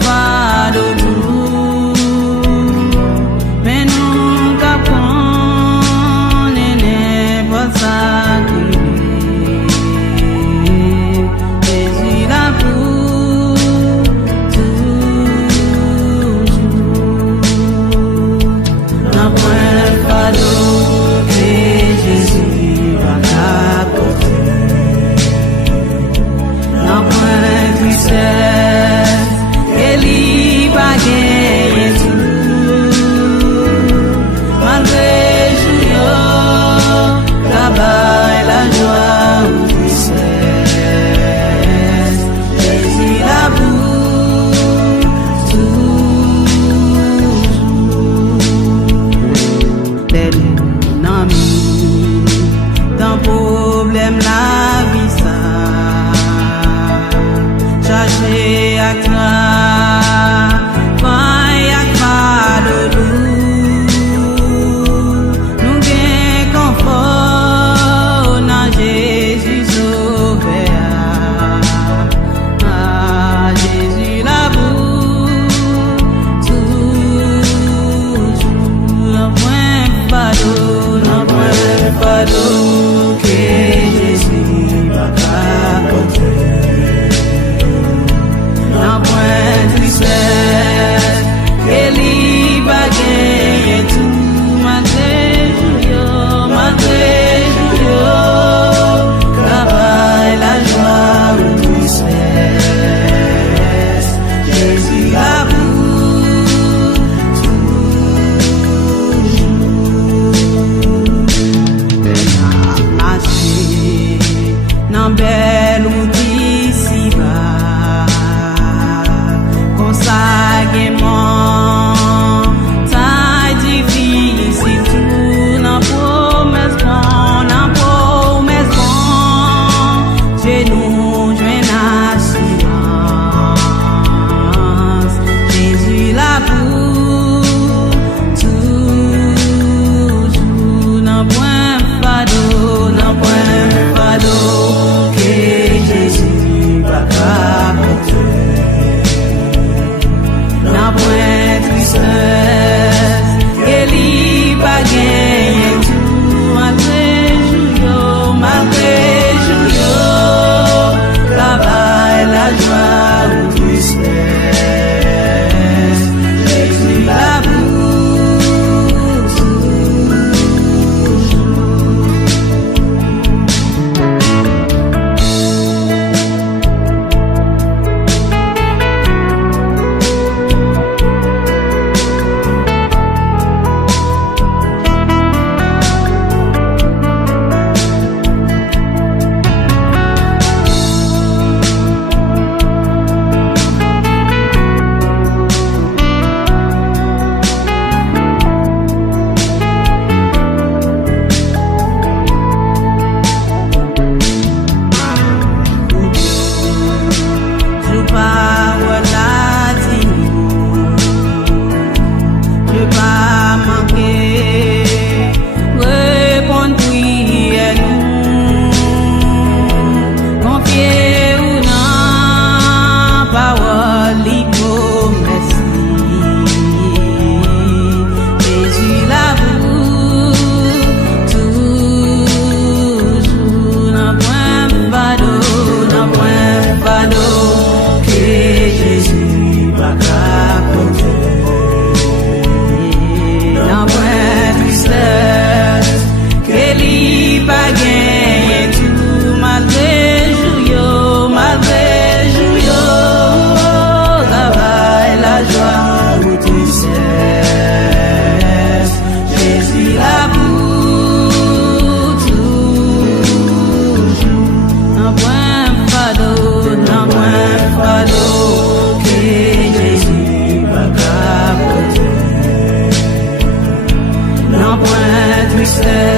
fado tout, mais nunca connaît pas ça. Jésus là pour toujours. Nanpwen fado que Jésus va t'apporter. Nanpwen tristesse ele va gagner tout. Malgré jour, travail, la joie ou tristesse, Jésus là pour toujours. Tel un ami dans problème la vie ça, chargé à toi. Que Jésus va t'apporter. Nanpwen tristesse, ele va gagner tout. Malgré jour, travail, la joie ou tristesse, Jésus là pour toujours. Nan bel ou d'ici bas, consagrément, taille difficile tout. Nan promesse bon, Dieu nous joint assurance. Jésus là pour toujours. Nanpwen fado que Jésus va t'apporter. Nanpwen tristesse, ele va gagner tout. Malgré jour, travail, la joie ou tristesse, Jésus là pour toujours. Nanpwen tristesse.